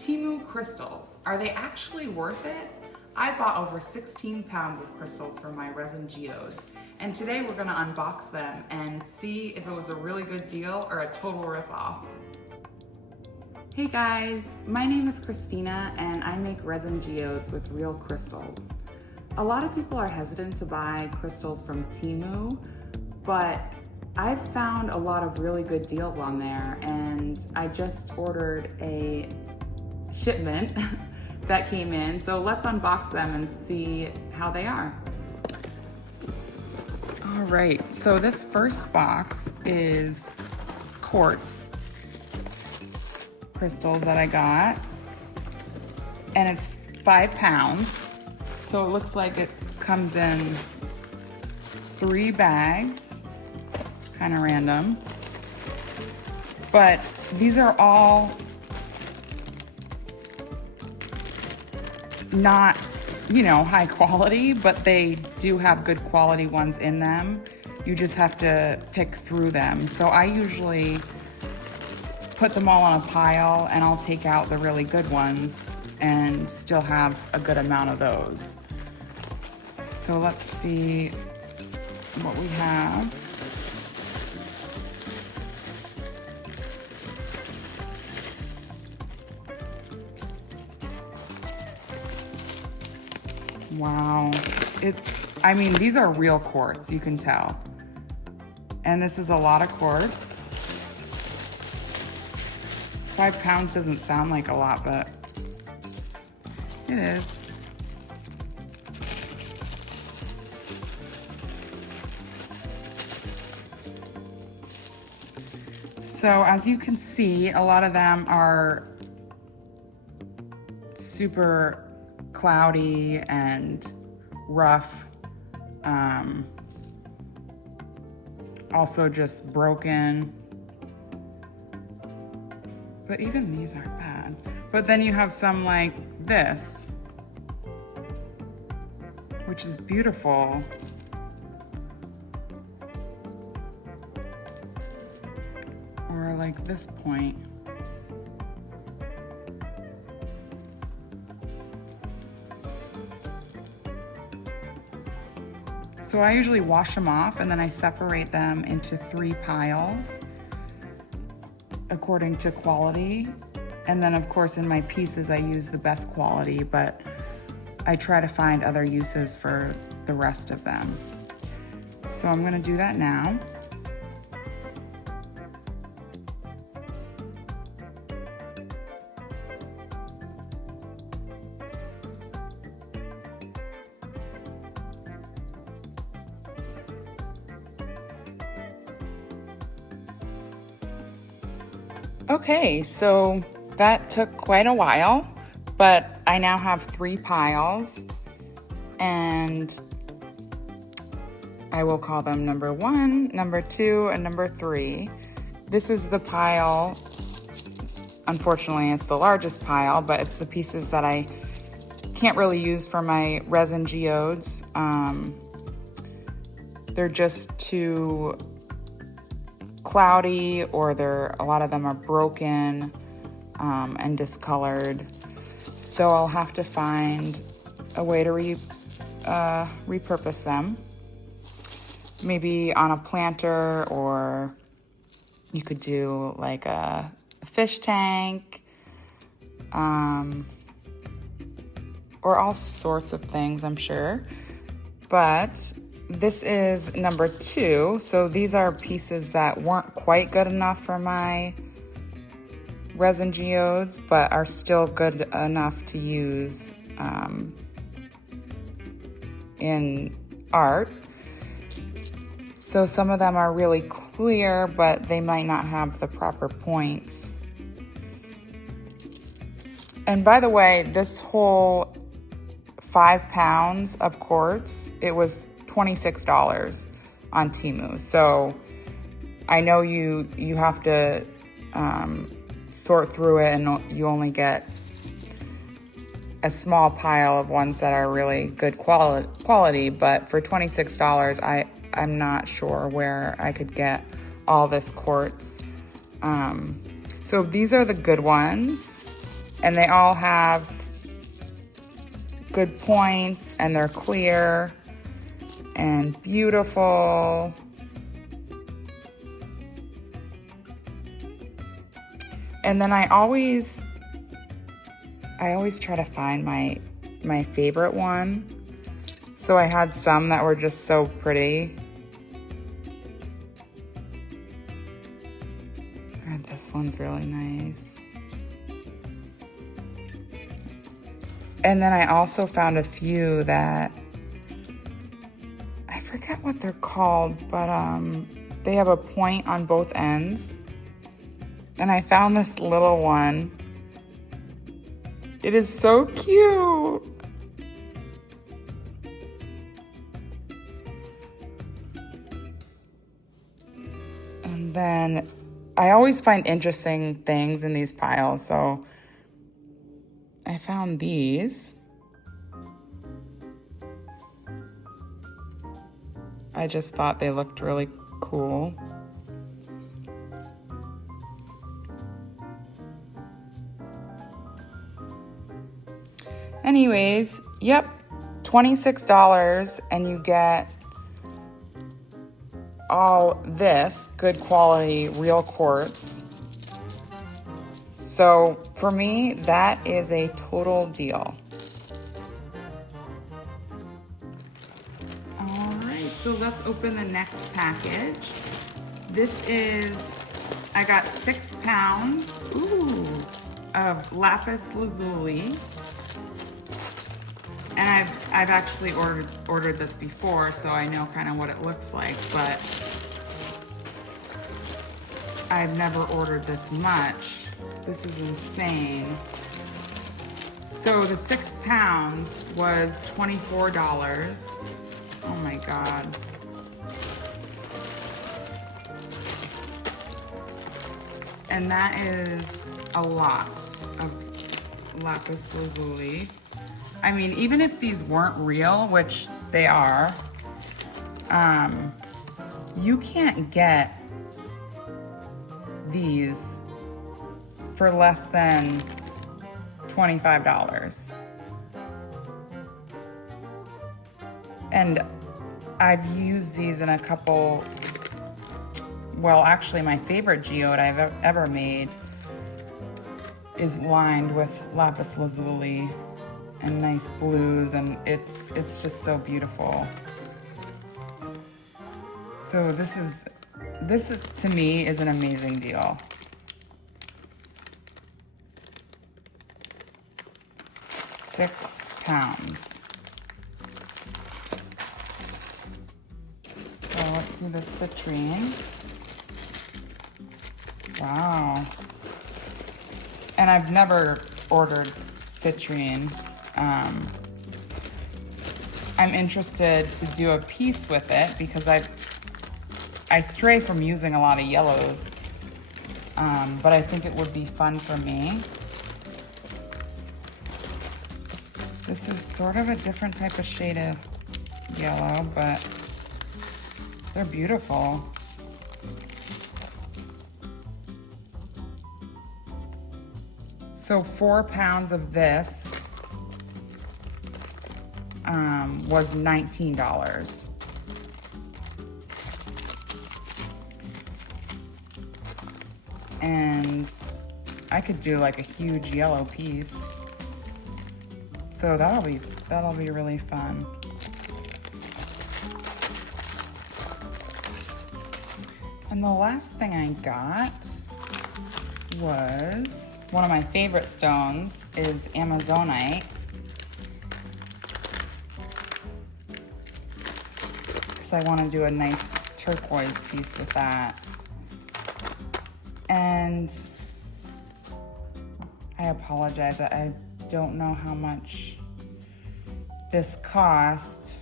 TEMU crystals, are they actually worth it? I bought over 16 pounds of crystals for my resin geodes, and today we're gonna unbox them and see if it was a really good deal or a total ripoff. Hey guys, my name is Christina and I make resin geodes with real crystals. A lot of people are hesitant to buy crystals from TEMU, but I've found a lot of really good deals on there, and I just ordered a shipment that came in, so let's unbox them and see how they are. All right, so this first box is quartz crystals that I got, and it's 5 pounds. So it looks like it comes in 3 bags, kind of random. But these are all not, high quality, but they do have good quality ones in them. You just have to pick through them. So I usually put them all on a pile and I'll take out the really good ones and still have a good amount of those. So let's see what we have. Wow, these are real quartz, you can tell. And this is a lot of quartz. 5 pounds doesn't sound like a lot, but it is. So as you can see, a lot of them are super cloudy and rough. Also just broken. But even these aren't bad. But then you have some like this, which is beautiful. Or like this point. So I usually wash them off and then I separate them into 3 piles according to quality. And then of course in my pieces I use the best quality, but I try to find other uses for the rest of them. So I'm gonna do that now. Okay, so that took quite a while, but I now have 3 piles, and I will call them number 1, number 2, and number 3. This is the pile, unfortunately it's the largest pile, but it's the pieces that I can't really use for my resin geodes. They're just too cloudy, or a lot of them are broken and discolored. So I'll have to find a way to repurpose them. Maybe on a planter, or you could do like a fish tank, or all sorts of things, I'm sure. But this is number 2. So these are pieces that weren't quite good enough for my resin geodes, but are still good enough to use in art. So some of them are really clear, but they might not have the proper points. And by the way, this whole 5 pounds of quartz, it was $26 on TEMU. So I know you have to sort through it, and you only get a small pile of ones that are really good quality, but for $26, I'm not sure where I could get all this quartz. So these are the good ones. And they all have good points, and they're clear and beautiful. And then I always try to find my favorite one. So I had some that were just so pretty. And this one's really nice. And then I also found a few that, I forget what they're called, but they have a point on both ends. And I found this little one. It is so cute. And then I always find interesting things in these piles, so I found these. I just thought they looked really cool. Anyways, yep, $26, and you get all this good quality real quartz. So for me, that is a total deal. All right, so let's open the next package. This is, I got 6 pounds, of Lapis Lazuli. And I've actually ordered this before, so I know kind of what it looks like, but I've never ordered this much. This is insane. So the 6 pounds was $24. Oh my God. And that is a lot of Lapis Lazuli. I mean, even if these weren't real, which they are, you can't get these for less than $25. And I've used these in a couple, well, actually my favorite geode I've ever made is lined with Lapis Lazuli and nice blues, and it's just so beautiful. So this is to me is an amazing deal. £6. So let's see the citrine. Wow. And I've never ordered citrine. I'm interested to do a piece with it because I stray from using a lot of yellows, but I think it would be fun for me. This is sort of a different type of shade of yellow, but they're beautiful. So 4 pounds of this was $19. And I could do like a huge yellow piece. So that'll be really fun. And the last thing I got was one of my favorite stones is Amazonite. Because I want to do a nice turquoise piece with that. And I apologize, I don't know how much this cost,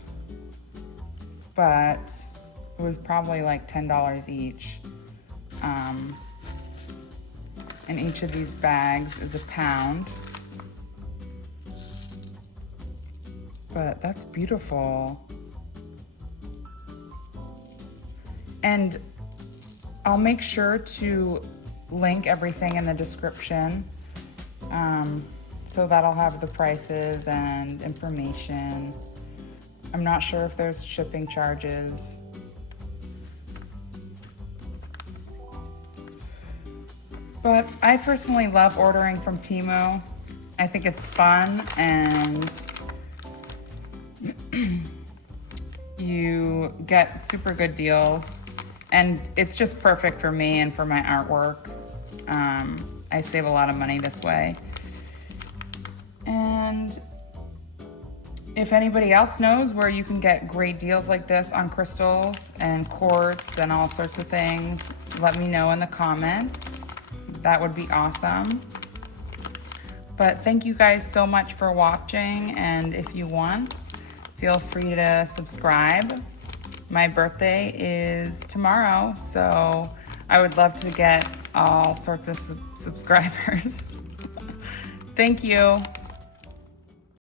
but it was probably like $10 each. And each of these bags is £1. But that's beautiful. And I'll make sure to link everything in the description. So that'll have the prices and information. I'm not sure if there's shipping charges. But I personally love ordering from TEMU. I think it's fun and you get super good deals. And it's just perfect for me and for my artwork. I save a lot of money this way. And if anybody else knows where you can get great deals like this on crystals and quartz and all sorts of things, let me know in the comments. That would be awesome. But thank you guys so much for watching, and if you want, feel free to subscribe. My birthday is tomorrow, so I would love to get all sorts of subscribers. Thank you.